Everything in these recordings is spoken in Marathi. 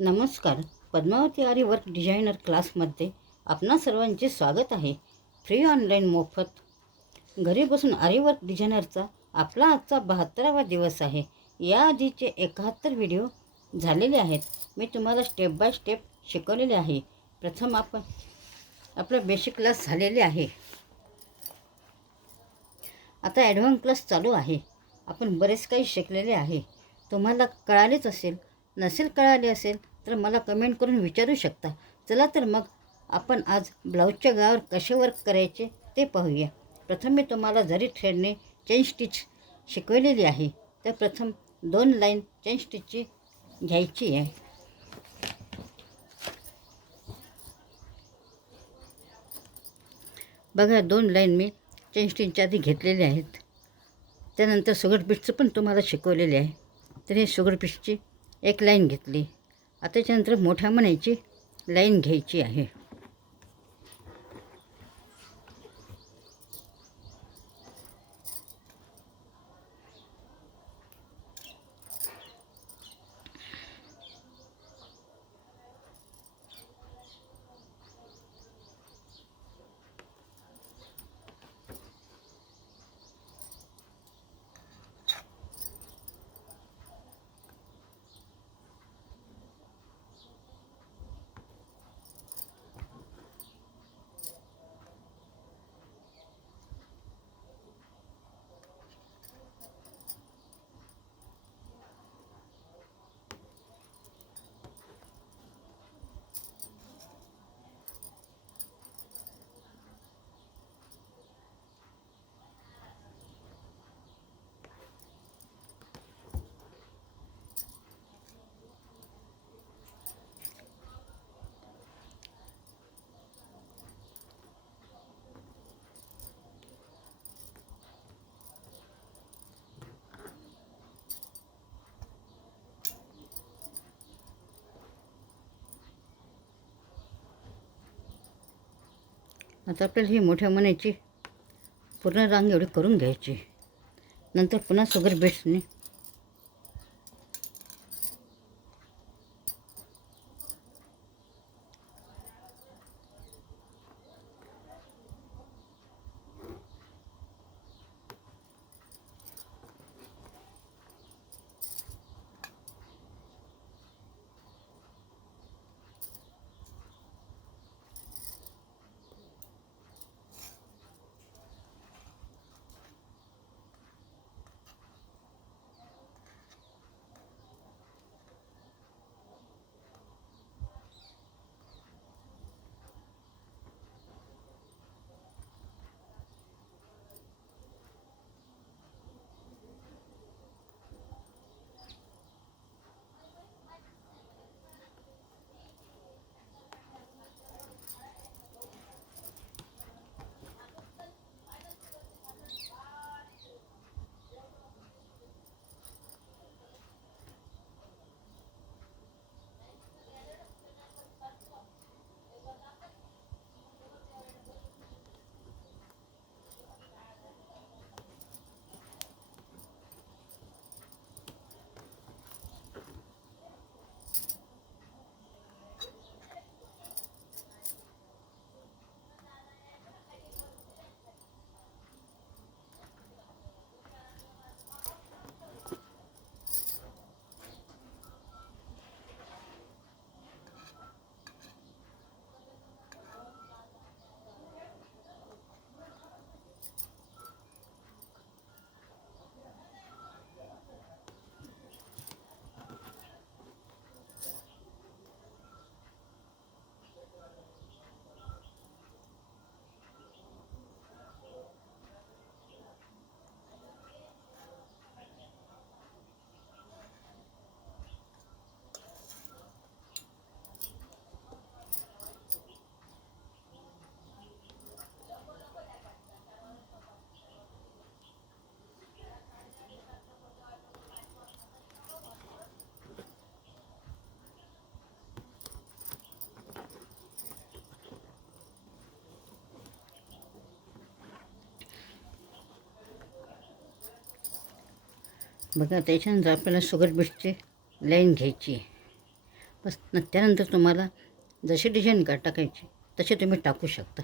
नमस्कार. पद्मावती आरी वर्क डिझायनर क्लासमध्ये आपणा सर्वांचे स्वागत आहे. फ्री ऑनलाईन मोफत घरी बसून आरी वर्क डिझायनरचा आपला आजचा 72वा दिवस आहे. याआधीचे 71 व्हिडिओ झालेले आहेत. मी तुम्हाला स्टेप बाय स्टेप शिकवलेले आहे. प्रथम आपण आपला बेसिक क्लास झालेले आहे. आता ॲडव्हान्स क्लास चालू आहे. आपण बरेच काही शिकलेले आहे. तुम्हाला कळालेच असेल. नसेल कळाले असेल तर मला कमेंट करून विचारू शकता. चला तर मग आपण आज ब्लाऊजच्या गळ्यावर कसे वर्क करायचे ते पाहूया. प्रथम मी तुम्हाला जरी थ्रेडने चेन स्टिच शिकवलेली आहे. तर प्रथम 2 लाईन चेन स्टिचची घ्यायची आहे. बघा 2 लाईन मी चेन स्टिचच्या आधी घेतलेले आहेत. त्यानंतर शुगर पीसचं पण तुम्हाला शिकवलेले आहे. तर हे शुगर पीसची एक लाईन घेतली. आता त्याच्यानंतर मोठ्या मण्याची लाईन घ्यायची आहे. आता आपल्याला ही मोठ्या मण्याची पूर्ण रांग एवढी करून घ्यायची. नंतर पुन्हा शुगर बीट्सने बघा त्याच्यानंतर आपल्याला शुगर बीट्सची लाईन घ्यायची आहे. बस त्यानंतर तुम्हाला जशी डिझाईन टाकायची तसे तुम्ही टाकू शकता.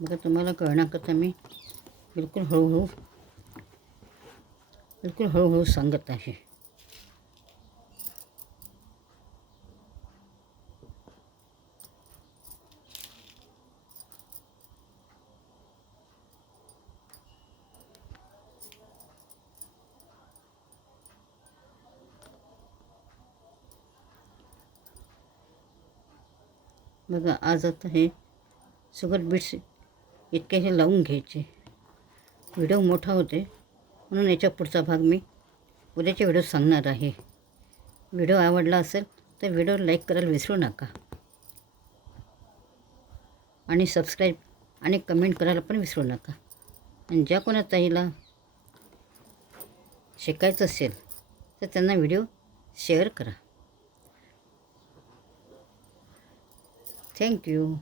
बघा तुम्हाला कळण्याकरता मी बिलकुल हळूहळू सांगत आहे. बघा आज आता हे शुगर बीट्स इतके हे लावून घ्यायचे. व्हिडिओ मोठा होते म्हणून याच्या पुढचा भाग मी उद्याच्या व्हिडिओ सांगणार आहे. व्हिडिओ आवडला असेल तर व्हिडिओ लाईक करायला विसरू नका आणि सबस्क्राईब आणि कमेंट करायला पण विसरू नका. आणि ज्या कोणा ताईला शिकायचं असेल तर त्यांना व्हिडिओ शेअर करा. थँक्यू.